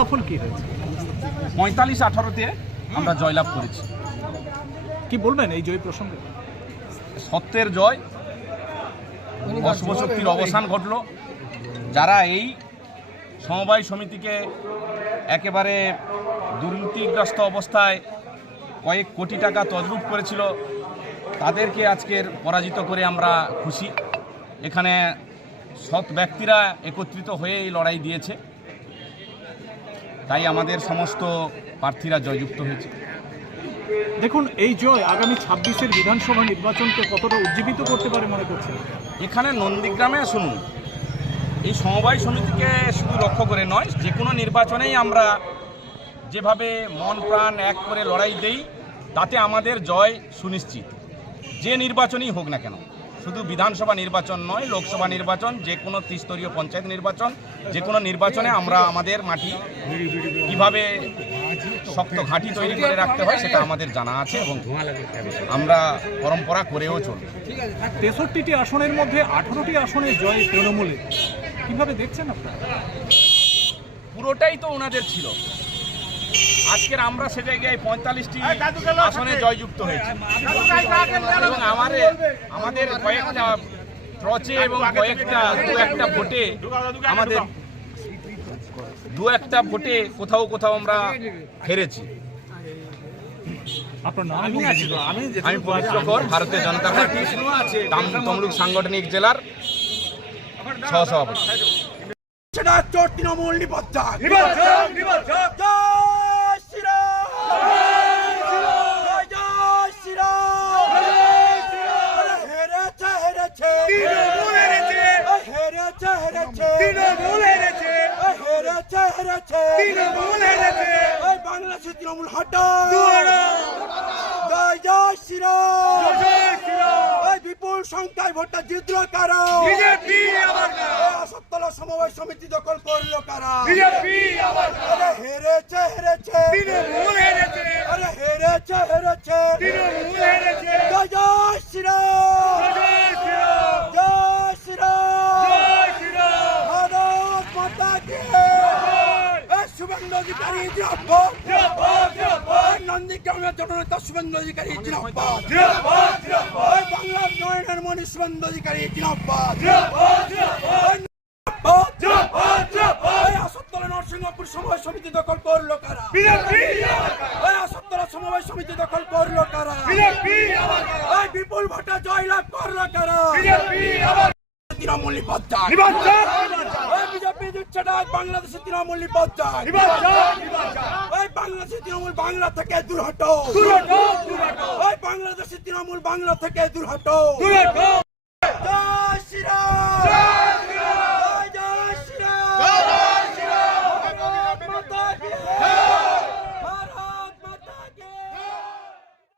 সফল কি হয়েছে? 45-18-তে আমরা জয়লাভ করেছি। কি বলবেন এই জয় প্রসঙ্গে? সত্যের জয়, অশুভ শক্তির অবসান ঘটল। যারা এই সমবায় সমিতিকে একেবারে দুর্নীতিগ্রস্ত অবস্থায় কয়েক কোটি টাকা তছরূপ করেছিল, তাদেরকে আজকের পরাজিত করে আমরা খুশি। এখানে সৎ ব্যক্তিরা একত্রিত হয়ে এই লড়াই দিয়েছে, তাই আমাদের সমস্ত প্রার্থীরা জয়যুক্ত হয়েছে। দেখুন, এই জয় আগামী 26-এর বিধানসভা নির্বাচনকে কতটা উজ্জীবিত করতে পারে মনে করছেন? এখানে নন্দীগ্রামে শুনুন, এই সমবায় সমিতিকে শুধু লক্ষ্য করে নয়, যে কোনো নির্বাচনেই আমরা যেভাবে মন প্রাণ এক করে লড়াই দেই, তাতে আমাদের জয় সুনিশ্চিত। যে নির্বাচনই হোক না কেন, শুধু বিধানসভা নির্বাচন নয়, লোকসভা নির্বাচন, যে কোনো ত্রিস্তরীয় পঞ্চায়েত নির্বাচন, যে কোনো নির্বাচনে আমরা আমাদের মাটি কীভাবে শক্ত ঘাঁটি তৈরি করে রাখতে হয় সেটা আমাদের জানা আছে এবং আমরা পরম্পরা করেও চলব। 63টি আসনের মধ্যে 18টি আসনে জয় তৃণমূলে, কিভাবে দেখছেন আপনারা? পুরোটাই তো ওনাদের ছিল। আজকের আমরা সে জায়গায় 45টি আসনে জয়যুক্ত হয়েছি এবং আমাদের কয়েকটা ট্রচে এবং দু একটা ভোটে আমাদের কোথাও কোথাও আমরা হেরেছি। আপনার নাম? আমি পবিত্র কর, ভারতীয় জনতা পার্টি তমলুক সাংগঠনিক জেলার সহসভাপতি। তৃণমূল নিবদ্ধ বাংলাদেশের তৃণমূল হটাও, জয় জয় শ্রীরাম। বিপুল সংখ্যায় ভোটটা জিতল কারা? সপ্তাহ সমবায় সমিতি দখল করলো কারা? হেরেছে জয় জয় শ্রীরাম, জয় শ্রীরাম, ভারত মাতা কি। শুভেন্দু অধিকারী জিন্দাবাদ, নন্দীগ্রামের জননেতা শুভেন্দু অধিকারী জিন্দাবাদ, বাংলার নয়নের মণি শুভেন্দু অধিকারী জিন্দাবাদ, আসত্তলা নরসিংহপুর সমবায় সমিতি দখল করলো কারা? আসত্তলা সমবায় সমিতি দখল করলো কারা? বিপুল ভোটে জয়লাভ করলো কারা? তৃণমূল নিবদ্ধ, বিজেপি দিচ্ছে না বাংলাদেশের তৃণমূল নিবদ্ধ, বাংলাদেশের তৃণমূল বাংলা থেকে দূর হটো, বাংলাদেশের তৃণমূল বাংলা থেকে দূর হটো।